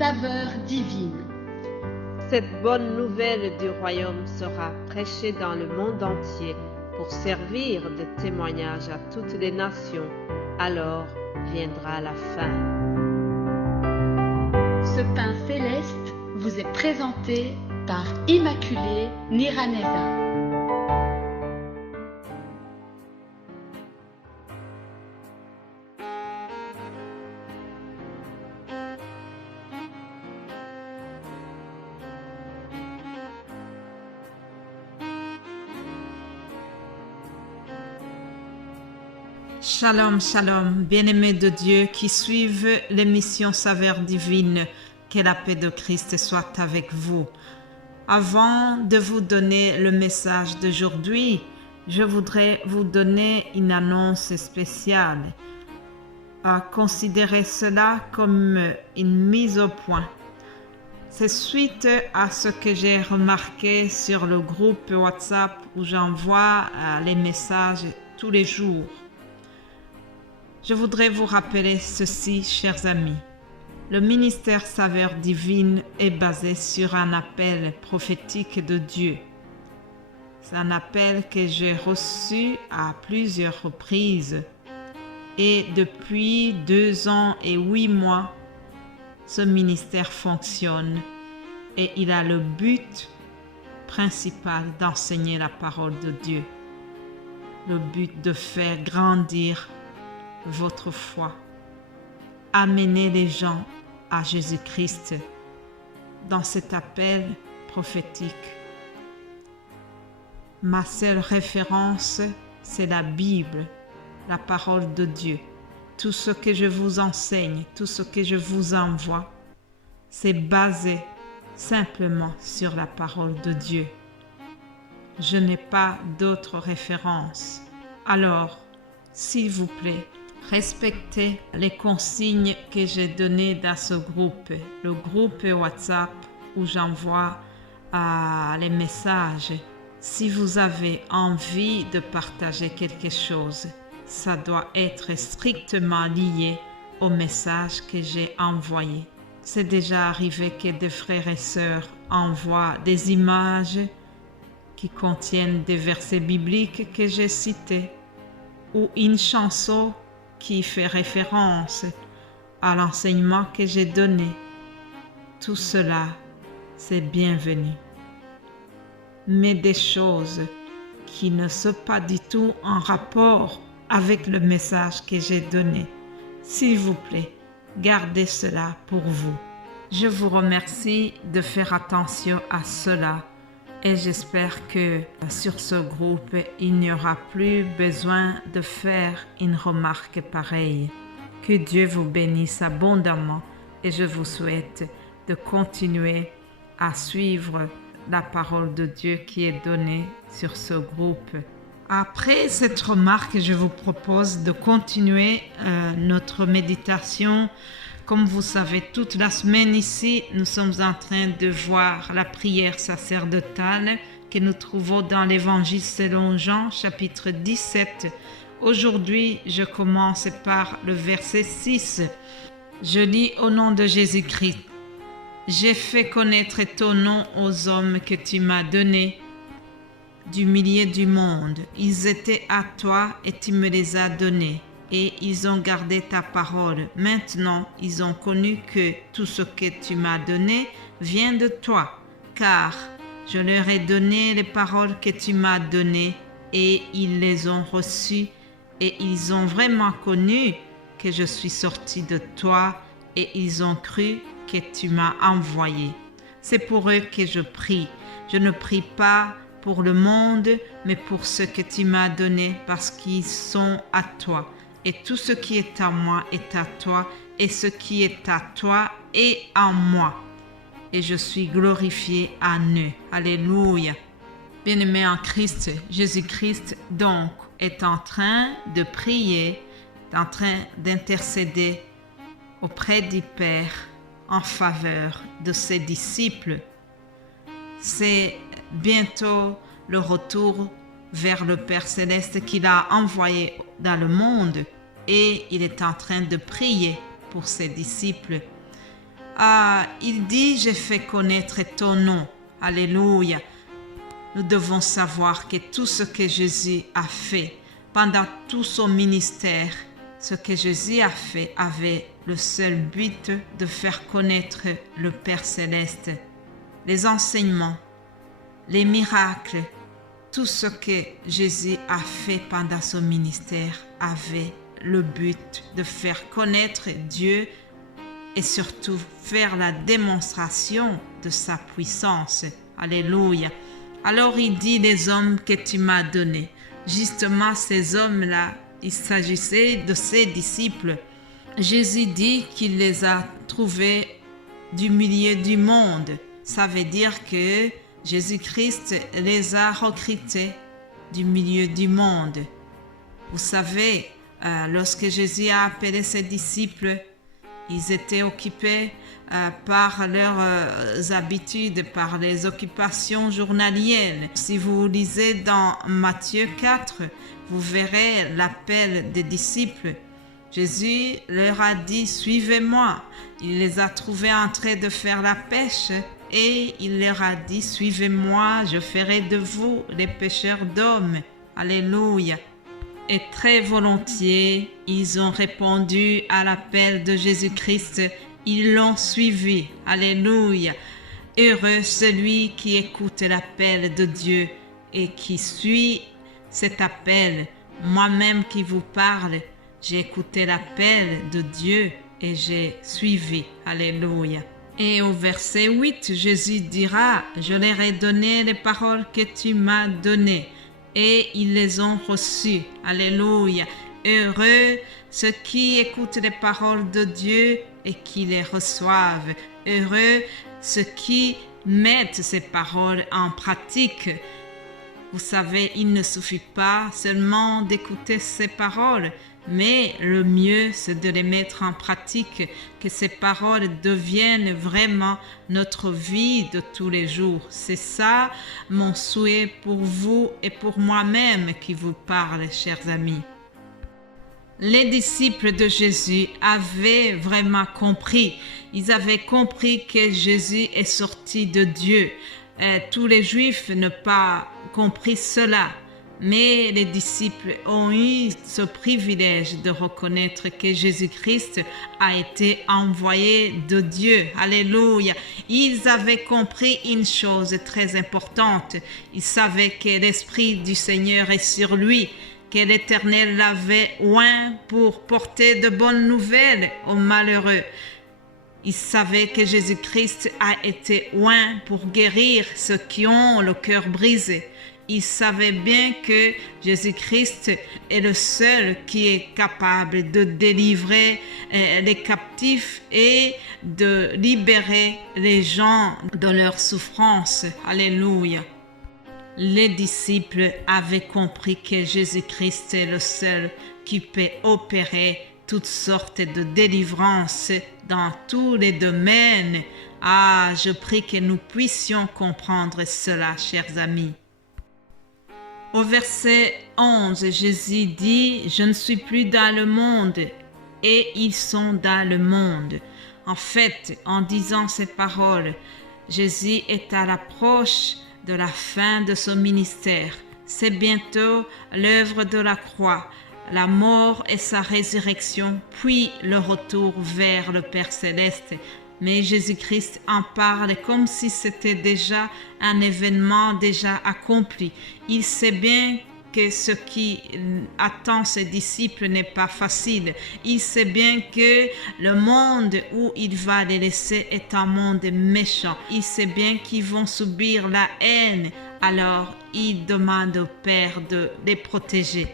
saveur divine. Cette bonne nouvelle du royaume sera prêchée dans le monde entier pour servir de témoignage à toutes les nations. Alors viendra la fin. Ce pain céleste vous est présenté par Immaculée Niraneza. Shalom, shalom, bien-aimés de Dieu qui suivent l'émission Saveur divine, que la paix de Christ soit avec vous. Avant de vous donner le message d'aujourd'hui, je voudrais vous donner une annonce spéciale. Considérez cela comme une mise au point. C'est suite à ce que j'ai remarqué sur le groupe WhatsApp où j'envoie les messages tous les jours. Je voudrais vous rappeler ceci, chers amis. Le ministère Saveur divine est basé sur un appel prophétique de Dieu. C'est un appel que j'ai reçu à plusieurs reprises. Et depuis 2 ans et 8 mois, ce ministère fonctionne et il a le but principal d'enseigner la parole de Dieu. Le but de faire grandir votre foi. Amenez les gens à Jésus-Christ dans cet appel prophétique. Ma seule référence, c'est la Bible, la parole de Dieu. Tout ce que je vous enseigne, tout ce que je vous envoie, c'est basé simplement sur la parole de Dieu. Je n'ai pas d'autres références. Alors, s'il vous plaît, respectez les consignes que j'ai données dans ce groupe, le groupe WhatsApp où j'envoie les messages. Si vous avez envie de partager quelque chose, ça doit être strictement lié au message que j'ai envoyé. C'est déjà arrivé que des frères et sœurs envoient des images qui contiennent des versets bibliques que j'ai cités ou une chanson qui fait référence à l'enseignement que j'ai donné. Tout cela, c'est bienvenu. Mais des choses qui ne sont pas du tout en rapport avec le message que j'ai donné, s'il vous plaît, gardez cela pour vous. Je vous remercie de faire attention à cela. Et j'espère que sur ce groupe, il n'y aura plus besoin de faire une remarque pareille. Que Dieu vous bénisse abondamment et je vous souhaite de continuer à suivre la parole de Dieu qui est donnée sur ce groupe. Après cette remarque, je vous propose de continuer notre méditation. Comme vous savez, toute la semaine ici, nous sommes en train de voir la prière sacerdotale que nous trouvons dans l'Évangile selon Jean, chapitre 17. Aujourd'hui, je commence par le verset 6. Je lis au nom de Jésus-Christ. J'ai fait connaître ton nom aux hommes que tu m'as donnés du milieu du monde. Ils étaient à toi et tu me les as donnés. Et ils ont gardé ta parole. Maintenant, ils ont connu que tout ce que tu m'as donné vient de toi, car je leur ai donné les paroles que tu m'as données et ils les ont reçues et ils ont vraiment connu que je suis sorti de toi et ils ont cru que tu m'as envoyé. C'est pour eux que je prie. Je ne prie pas pour le monde, mais pour ceux que tu m'as donnés parce qu'ils sont à toi. Et tout ce qui est à moi est à toi, et ce qui est à toi est en moi. Et je suis glorifié en eux. Alléluia. Bien-aimé en Christ, Jésus-Christ donc est en train de prier, est en train d'intercéder auprès du Père en faveur de ses disciples. C'est bientôt le retour vers le Père Céleste qu'il a envoyé dans le monde et il est en train de prier pour ses disciples. il dit, j'ai fait connaître ton nom. Alléluia. Nous devons savoir que tout ce que Jésus a fait pendant tout son ministère, ce que Jésus a fait avait le seul but de faire connaître le Père Céleste. Les enseignements, les miracles, tout ce que Jésus a fait pendant son ministère avait le but de faire connaître Dieu et surtout faire la démonstration de sa puissance. Alléluia. Alors il dit, les hommes que tu m'as donnés. Justement, ces hommes-là, il s'agissait de ses disciples. Jésus dit qu'il les a trouvés du milieu du monde. Ça veut dire que Jésus-Christ les a recrutés du milieu du monde. Vous savez, lorsque Jésus a appelé ses disciples, ils étaient occupés par leurs habitudes, par les occupations journalières. Si vous lisez dans Matthieu 4, vous verrez l'appel des disciples. Jésus leur a dit, suivez-moi. Il les a trouvés en train de faire la pêche et il leur a dit, suivez-moi, je ferai de vous les pêcheurs d'hommes. Alléluia. Et très volontiers, ils ont répondu à l'appel de Jésus-Christ. Ils l'ont suivi. Alléluia. Heureux celui qui écoute l'appel de Dieu et qui suit cet appel. Moi-même qui vous parle, j'ai écouté l'appel de Dieu et j'ai suivi. Alléluia. Et au verset 8, Jésus dira, je leur ai donné les paroles que tu m'as données. Et ils les ont reçues. Alléluia. Heureux ceux qui écoutent les paroles de Dieu et qui les reçoivent. Heureux ceux qui mettent ces paroles en pratique. Vous savez, il ne suffit pas seulement d'écouter ces paroles, mais le mieux, c'est de les mettre en pratique, que ces paroles deviennent vraiment notre vie de tous les jours. C'est ça mon souhait pour vous et pour moi-même qui vous parle, chers amis. Les disciples de Jésus avaient vraiment compris. Ils avaient compris que Jésus est sorti de Dieu. Tous les Juifs n'ont pas compris cela. Mais les disciples ont eu ce privilège de reconnaître que Jésus-Christ a été envoyé de Dieu. Alléluia. Ils avaient compris une chose très importante. Ils savaient que l'Esprit du Seigneur est sur lui, que l'Éternel l'avait oint pour porter de bonnes nouvelles aux malheureux. Ils savaient que Jésus-Christ a été oint pour guérir ceux qui ont le cœur brisé. Ils savaient bien que Jésus-Christ est le seul qui est capable de délivrer les captifs et de libérer les gens de leur souffrance. Alléluia. Les disciples avaient compris que Jésus-Christ est le seul qui peut opérer toutes sortes de délivrances dans tous les domaines. Ah, je prie que nous puissions comprendre cela, chers amis. Au verset 11, Jésus dit, « Je ne suis plus dans le monde et ils sont dans le monde. » En fait, en disant ces paroles, Jésus est à l'approche de la fin de son ministère. C'est bientôt l'œuvre de la croix, la mort et sa résurrection, puis le retour vers le Père Céleste. Mais Jésus-Christ en parle comme si c'était déjà un événement déjà accompli. Il sait bien que ce qui attend ses disciples n'est pas facile. Il sait bien que le monde où il va les laisser est un monde méchant. Il sait bien qu'ils vont subir la haine. Alors, il demande au Père de les protéger.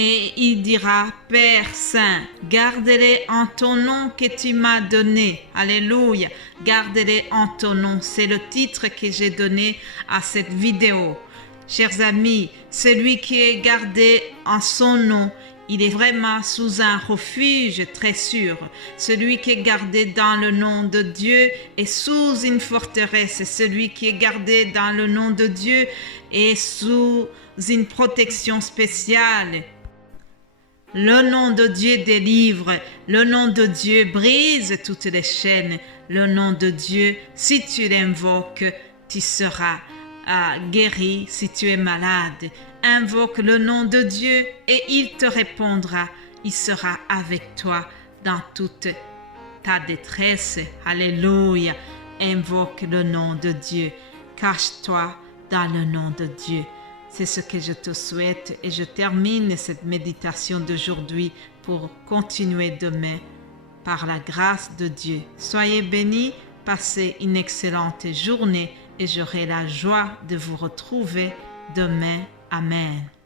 Et il dira, Père Saint, garde-les en ton nom que tu m'as donné. Alléluia. Garde-les en ton nom. C'est le titre que j'ai donné à cette vidéo. Chers amis, celui qui est gardé en son nom, il est vraiment sous un refuge très sûr. Celui qui est gardé dans le nom de Dieu est sous une forteresse. Celui qui est gardé dans le nom de Dieu est sous une protection spéciale. Le nom de Dieu délivre, le nom de Dieu brise toutes les chaînes. Le nom de Dieu, si tu l'invoques, tu seras guéri si tu es malade. Invoque le nom de Dieu et il te répondra. Il sera avec toi dans toute ta détresse. Alléluia. Invoque le nom de Dieu. Cache-toi dans le nom de Dieu. C'est ce que je te souhaite et je termine cette méditation d'aujourd'hui pour continuer demain par la grâce de Dieu. Soyez bénis, passez une excellente journée et j'aurai la joie de vous retrouver demain. Amen.